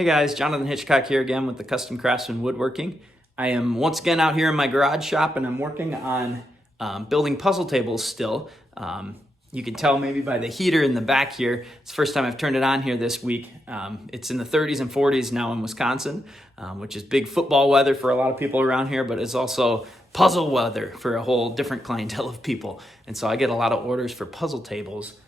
Hey guys, Jonathan Hitchcock here again with the Custom Craftsman Woodworking. I am once again out here in my garage shop and I'm working on building puzzle tables still. You can tell maybe by the heater in the back here. It's the first time I've turned it on here this week. It's in the 30s and 40s now in Wisconsin, which is big football weather for a lot of people around here, but it's also puzzle weather for a whole different clientele of people. And so I get a lot of orders for puzzle tables.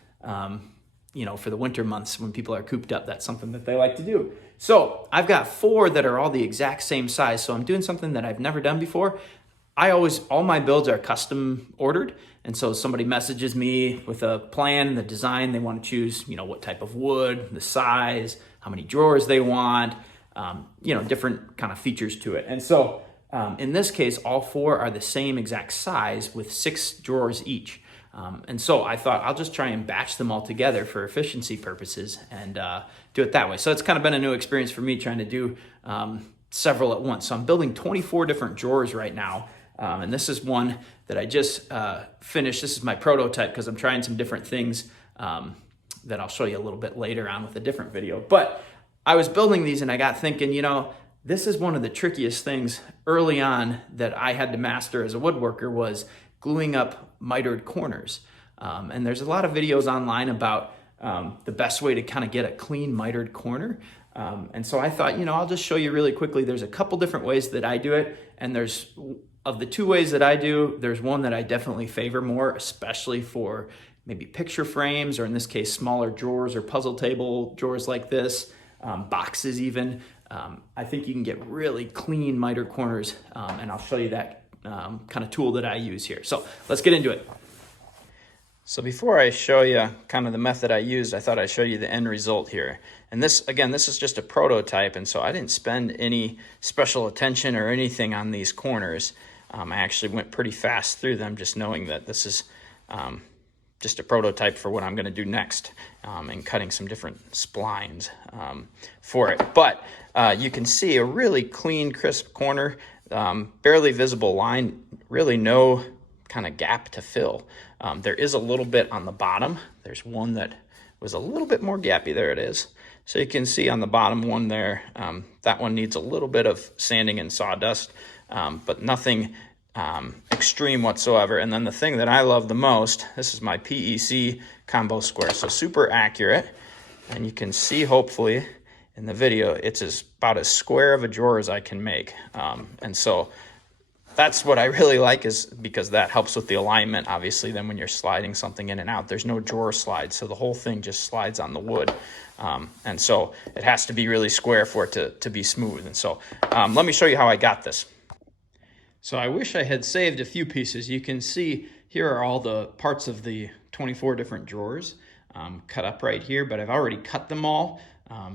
For the winter months when people are cooped up. That's something that they like to do. So I've got 4 that are all the exact same size. So I'm doing something that I've never done before. All my builds are custom ordered. And so somebody messages me with a plan, the design, they want to choose, what type of wood, the size, how many drawers they want, different kind of features to it. And so in this case, all 4 are the same exact size with 6 drawers each. And so I thought I'll just try and batch them all together for efficiency purposes and do it that way. So it's kind of been a new experience for me trying to do several at once. So I'm building 24 different drawers right now. And this is one that I just finished. This is my prototype because I'm trying some different things that I'll show you a little bit later on with a different video. But I was building these and I got thinking, this is one of the trickiest things early on that I had to master as a woodworker was gluing up mitered corners. And there's a lot of videos online about the best way to kind of get a clean mitered corner. And so I thought, I'll just show you really quickly. There's a couple different ways that I do it. And of the 2 ways that I do, there's one that I definitely favor more, especially for maybe picture frames, or in this case, smaller drawers or puzzle table drawers like this, boxes even. I think you can get really clean mitered corners, and I'll show you that kind of tool that I use here. So let's get into it. So before I show you kind of the method I used, I thought I'd show you the end result here. And this is just a prototype, and so I didn't spend any special attention or anything on these corners. I actually went pretty fast through them, just knowing that this is just a prototype for what I'm going to do next, and cutting some different splines for it. But you can see a really clean, crisp corner. Barely visible line, really no kind of gap to fill. There is a little bit on the bottom. There's one that was a little bit more gappy. There it is. So you can see on the bottom one there, that one needs a little bit of sanding and sawdust, but nothing extreme whatsoever. And then the thing that I love the most, this is my PEC Combo Square. So super accurate. And you can see hopefully in the video, it's about as square of a drawer as I can make. And so that's what I really like, is because that helps with the alignment. Obviously, then when you're sliding something in and out, there's no drawer slide. So the whole thing just slides on the wood. And so it has to be really square for it to be smooth. And so let me show you how I got this. So I wish I had saved a few pieces. You can see here are all the parts of the 24 different drawers cut up right here, but I've already cut them all.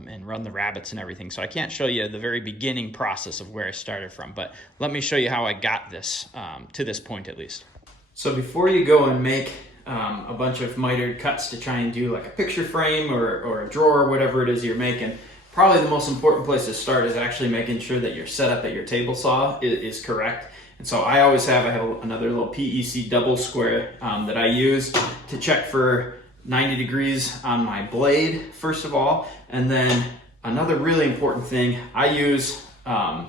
And run the rabbets and everything. So I can't show you the very beginning process of where I started from, but let me show you how I got this to this point at least. So before you go and make a bunch of mitered cuts to try and do like a picture frame or a drawer or whatever it is you're making, probably the most important place to start is actually making sure that your setup at your table saw is correct. And so I have another little PEC Double Square that I use to check for 90 degrees on my blade, first of all. And then another really important thing, I use, what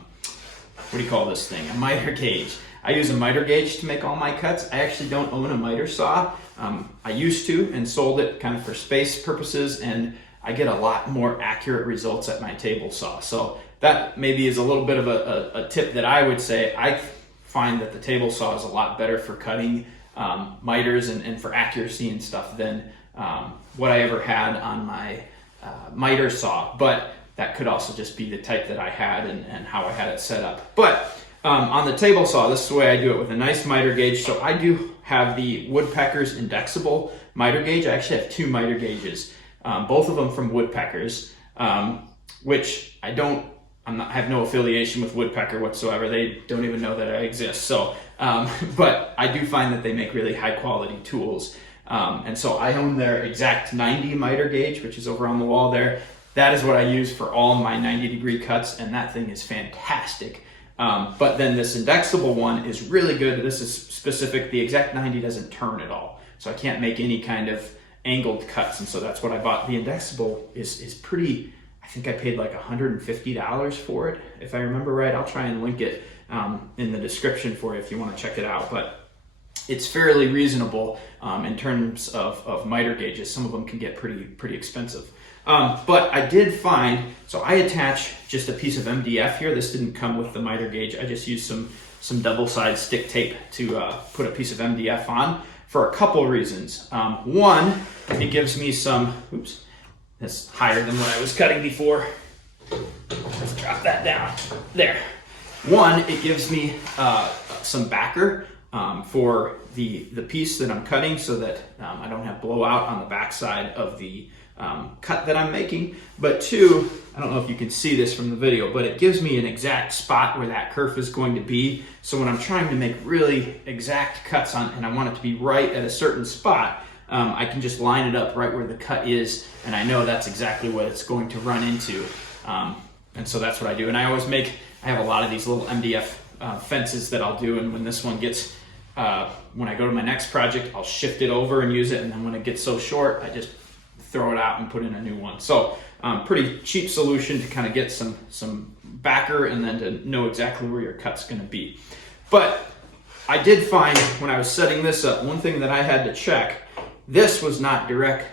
do you call this thing? A miter gauge. I use a miter gauge to make all my cuts. I actually don't own a miter saw. I used to and sold it kind of for space purposes, and I get a lot more accurate results at my table saw. So that maybe is a little bit of a tip that I would say. I find that the table saw is a lot better for cutting miters and for accuracy and stuff than what I ever had on my miter saw, but that could also just be the type that I had and how I had it set up. But on the table saw, this is the way I do it, with a nice miter gauge. So I do have the Woodpeckers indexable miter gauge. I actually have 2 miter gauges, both of them from Woodpeckers, which I have no affiliation with Woodpecker whatsoever. They don't even know that I exist. So, but I do find that they make really high quality tools. And so I own their exact 90 miter gauge, which is over on the wall there. That is what I use for all my 90-degree cuts, and that thing is fantastic. But then this indexable one is really good. This is specific. The exact 90 doesn't turn at all, so I can't make any kind of angled cuts, and so that's what I bought. The indexable is pretty, I think I paid like $150 for it, if I remember right. I'll try and link it in the description for you if you want to check it out. But it's fairly reasonable in terms of miter gauges. Some of them can get pretty expensive. But I did find, so I attach just a piece of MDF here. This didn't come with the miter gauge. I just used some double-sided stick tape to put a piece of MDF on for a couple of reasons. One, it gives me some, oops, that's higher than what I was cutting before. Let's drop that down. There. One, it gives me some backer for the piece that I'm cutting so that I don't have blowout on the backside of the cut that I'm making. But two, I don't know if you can see this from the video, but it gives me an exact spot where that kerf is going to be. So when I'm trying to make really exact cuts on, and I want it to be right at a certain spot, I can just line it up right where the cut is, and I know that's exactly what it's going to run into. And so that's what I do. And I have a lot of these little MDF fences that I'll do, and when this one gets, when I go to my next project, I'll shift it over and use it, and then when it gets so short, I just throw it out and put in a new one. So pretty cheap solution to kind of get some backer and then to know exactly where your cut's going to be. But I did find when I was setting this up, one thing that I had to check, this was not direct,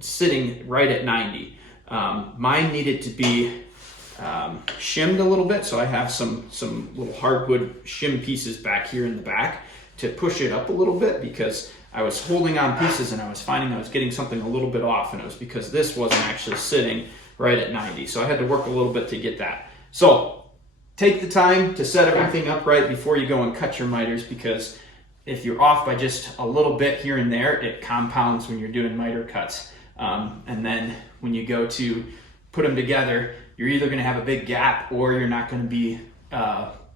sitting right at 90. Mine needed to be shimmed a little bit, so I have some little hardwood shim pieces back here in the back to push it up a little bit, because I was holding on pieces and I was finding I was getting something a little bit off, and it was because this wasn't actually sitting right at 90. So I had to work a little bit to get that. So take the time to set everything up right before you go and cut your miters, because if you're off by just a little bit here and there, it compounds when you're doing miter cuts. And then when you go to put them together, you're either going to have a big gap or you're not going to be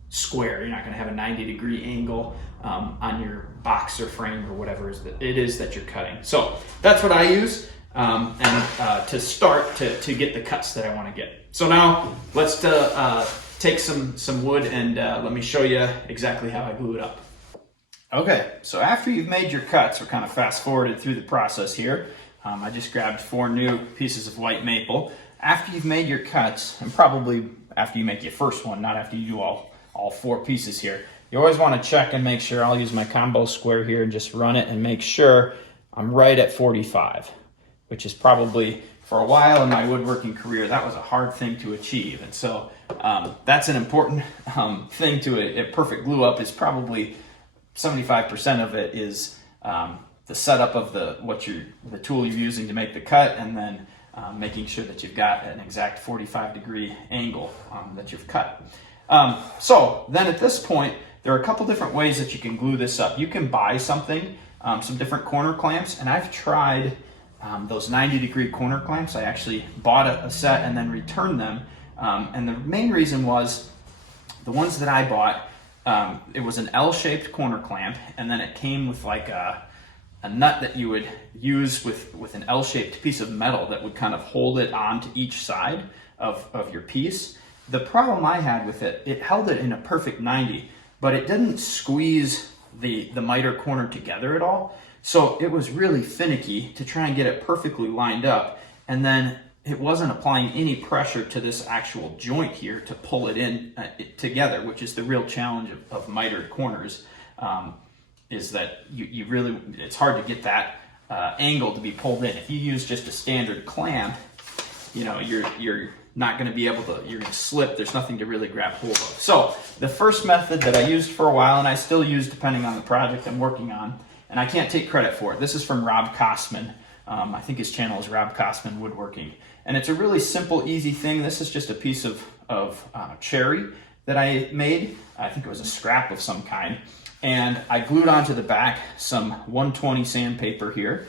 square. You're not going to have a 90-degree angle on your box or frame or whatever it is that you're cutting. So that's what I use to start to get the cuts that I want to get. So now let's take some wood and let me show you exactly how I glue it up. Okay, so after you've made your cuts, we're kind of fast forwarded through the process here. I just grabbed 4 new pieces of white maple. After you've made your cuts, and probably after you make your first one, not after you do all 4 pieces here, you always want to check and make sure. I'll use my combo square here and just run it and make sure I'm right at 45, which is probably, for a while in my woodworking career, that was a hard thing to achieve. And so that's an important thing to a perfect glue up. Is probably 75% of it is the setup of the tool you're using to make the cut, and then making sure that you've got an exact 45-degree angle that you've cut. So then at this point, there are a couple different ways that you can glue this up. You can buy something, some different corner clamps, and I've tried those 90-degree corner clamps. I actually bought a set and then returned them. And the main reason was the ones that I bought, it was an L-shaped corner clamp, and then it came with like a nut that you would use with an L-shaped piece of metal that would kind of hold it onto each side of your piece. The problem I had with it, it held it in a perfect 90, but it didn't squeeze the miter corner together at all. So it was really finicky to try and get it perfectly lined up, and then it wasn't applying any pressure to this actual joint here to pull it in together, which is the real challenge of mitered corners, is that you really, it's hard to get that angle to be pulled in. If you use just a standard clamp, you know, you're not going to be able to, you're going to slip. There's nothing to really grab hold of. So the first method that I used for a while, and I still use depending on the project I'm working on, and I can't take credit for it. This is from Rob Cosman. I think his channel is Rob Cosman Woodworking. And it's a really simple, easy thing. This is just a piece of cherry that I made. I think it was a scrap of some kind. And I glued onto the back some 120 sandpaper here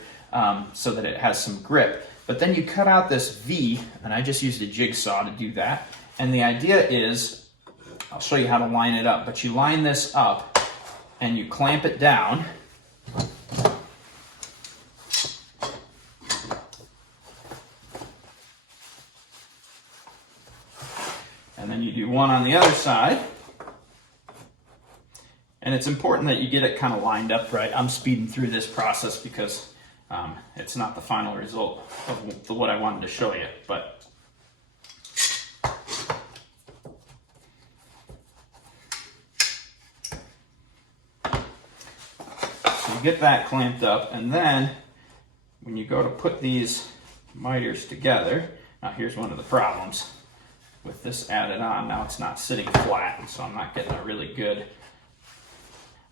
so that it has some grip. But then you cut out this V, and I just used a jigsaw to do that. And the idea is, I'll show you how to line it up, but you line this up and you clamp it down. And then you do one on the other side. And it's important that you get it kind of lined up right. I'm speeding through this process because it's not the final result of what I wanted to show you. But you get that clamped up, and then when you go to put these miters together, now here's one of the problems with this added on. Now it's not sitting flat, so I'm not getting a really good...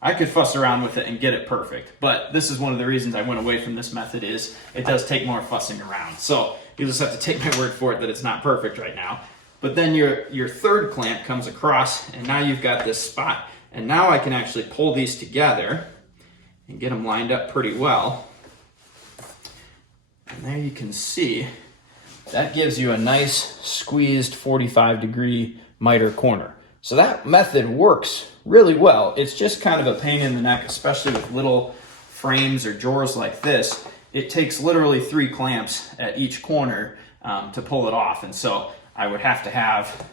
I could fuss around with it and get it perfect, but this is one of the reasons I went away from this method is it does take more fussing around. So you just have to take my word for it that it's not perfect right now. But then your third clamp comes across, and now you've got this spot. And now I can actually pull these together and get them lined up pretty well. And there you can see, that gives you a nice squeezed 45-degree miter corner. So that method works really well. It's just kind of a pain in the neck, especially with little frames or drawers like this. It takes literally 3 clamps at each corner to pull it off. And so I would have to have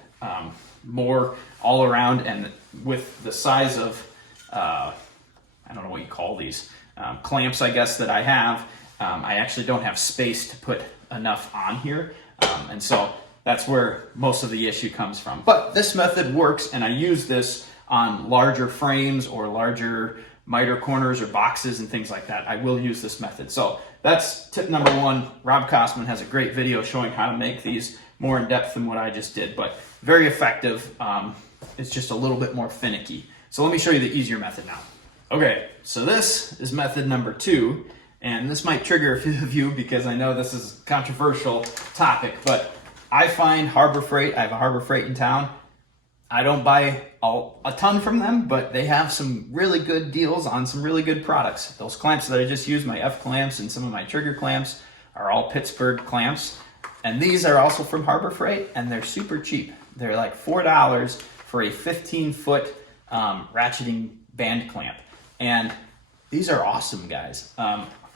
more all around, and with the size of, I don't know what you call these, clamps I guess that I have, I actually don't have space to put enough on here. And so that's where most of the issue comes from. But this method works, and I use this on larger frames or larger miter corners or boxes and things like that. I will use this method. So that's tip number 1. Rob Cosman has a great video showing how to make these more in depth than what I just did, but very effective. It's just a little bit more finicky. So let me show you the easier method now. Okay, so this is method number 2, and this might trigger a few of you because I know this is a controversial topic, but I find Harbor Freight, I have a Harbor Freight in town. I don't buy a ton from them, but they have some really good deals on some really good products. Those clamps that I just used, my F clamps and some of my trigger clamps, are all Pittsburgh clamps. And these are also from Harbor Freight, and they're super cheap. They're like $4 for a 15-foot ratcheting band clamp. And these are awesome, guys.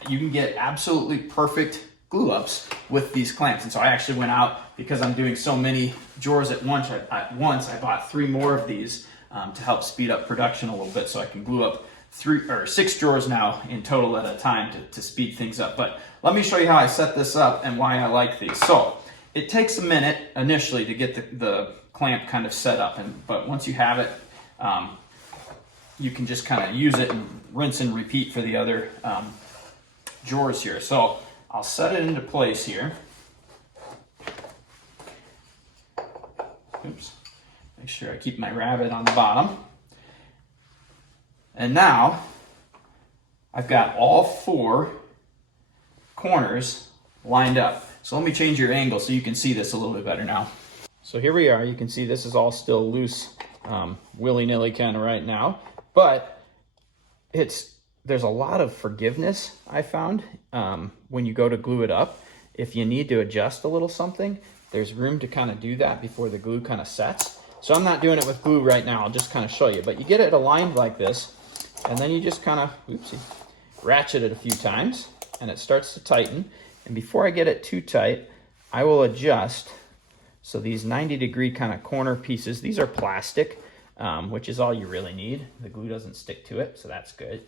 You can get absolutely perfect glue ups with these clamps. And so I actually went out, because I'm doing so many drawers at once, I bought 3 more of these to help speed up production a little bit, so I can glue up 6 drawers now in total at a time to speed things up. But let me show you how I set this up and why I like these. So it takes a minute initially to get the clamp kind of set up, but once you have it, you can just kind of use it and rinse and repeat for the other drawers here. So I'll set it into place here. Oops. Make sure I keep my rabbit on the bottom. And now I've got all 4 corners lined up. So let me change your angle so you can see this a little bit better now. So here we are. You can see this is all still loose, willy-nilly kind of right now. But there's a lot of forgiveness, I found, when you go to glue it up. If you need to adjust a little something, there's room to kind of do that before the glue kind of sets. So I'm not doing it with glue right now. I'll just kind of show you. But you get it aligned like this, and then you just kind of, ratchet it a few times, and it starts to tighten. And before I get it too tight, I will adjust. So these 90-degree kind of corner pieces, these are plastic, which is all you really need. The glue doesn't stick to it, so that's good.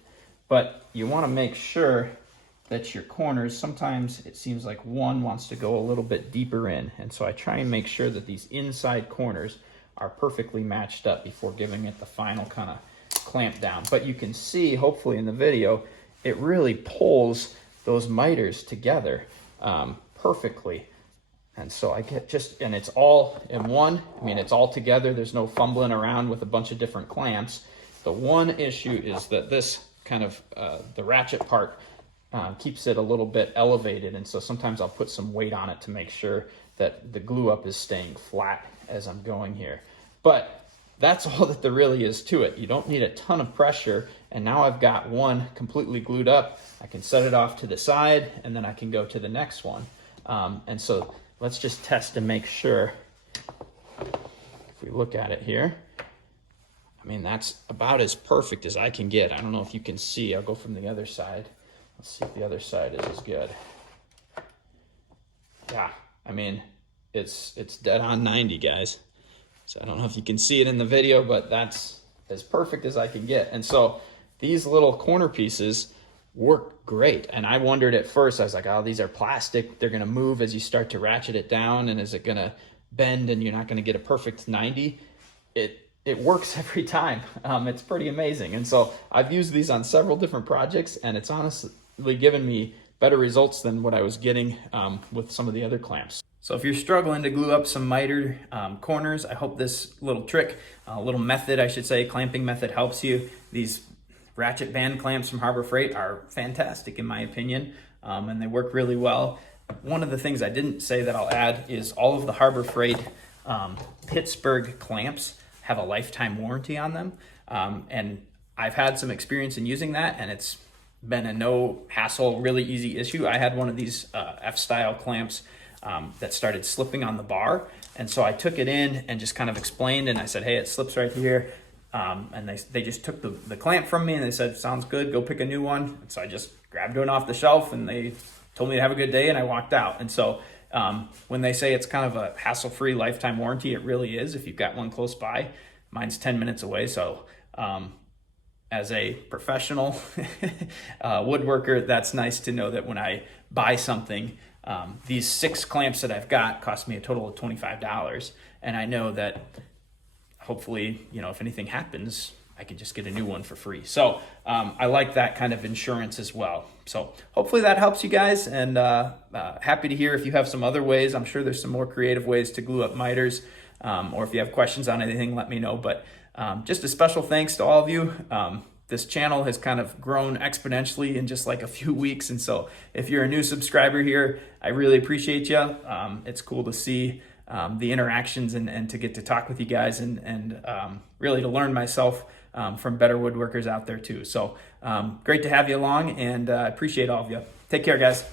But you want to make sure that your corners, sometimes it seems like one wants to go a little bit deeper in. And so I try and make sure that these inside corners are perfectly matched up before giving it the final kind of clamp down. But you can see, hopefully in the video, it really pulls those miters together perfectly. And so I get and it's all in one. I mean, it's all together. There's no fumbling around with a bunch of different clamps. The one issue is that this kind of, the ratchet part keeps it a little bit elevated. And so sometimes I'll put some weight on it to make sure that the glue up is staying flat as I'm going here. But that's all that there really is to it. You don't need a ton of pressure. And now I've got one completely glued up. I can set it off to the side, and then I can go to the next one. And so let's just test to make sure. If we look at it here, I mean, that's about as perfect as I can get. I don't know if you can see. I'll go from the other side. Let's see if the other side is as good. Yeah, I mean, it's dead on 90, guys. So I don't know if you can see it in the video, but that's as perfect as I can get. And so these little corner pieces work great. And I wondered at first, I was like, oh, these are plastic. They're going to move as you start to ratchet it down. And is it going to bend and you're not going to get a perfect 90? it works every time. It's pretty amazing. And so I've used these on several different projects, and it's honestly given me better results than what I was getting with some of the other clamps. So if you're struggling to glue up some mitered corners, I hope this little trick, little method, I should say, clamping method helps you. These ratchet band clamps from Harbor Freight are fantastic in my opinion, and they work really well. One of the things I didn't say that I'll add is all of the Harbor Freight Pittsburgh clamps have a lifetime warranty on them, and I've had some experience in using that, and it's been a no hassle, really easy issue. I had one of these F-style clamps that started slipping on the bar, and so I took it in and just kind of explained, and I said, hey, it slips right here, and they just took the clamp from me, and they said, sounds good, go pick a new one. And so I just grabbed one off the shelf, and they told me to have a good day, and I walked out. And so when they say it's kind of a hassle-free lifetime warranty, it really is if you've got one close by. Mine's 10 minutes away, so as a professional woodworker, that's nice to know that when I buy something, these 6 clamps that I've got cost me a total of $25, and I know that hopefully, if anything happens, I can just get a new one for free. So I like that kind of insurance as well. So hopefully that helps you guys, and happy to hear if you have some other ways. I'm sure there's some more creative ways to glue up miters, or if you have questions on anything, let me know. But just a special thanks to all of you. This channel has kind of grown exponentially in just like a few weeks, and so if you're a new subscriber here, I really appreciate you. It's cool to see the interactions and to get to talk with you guys, and really to learn myself from better woodworkers out there too. So great to have you along, and I appreciate all of you. Take care, guys.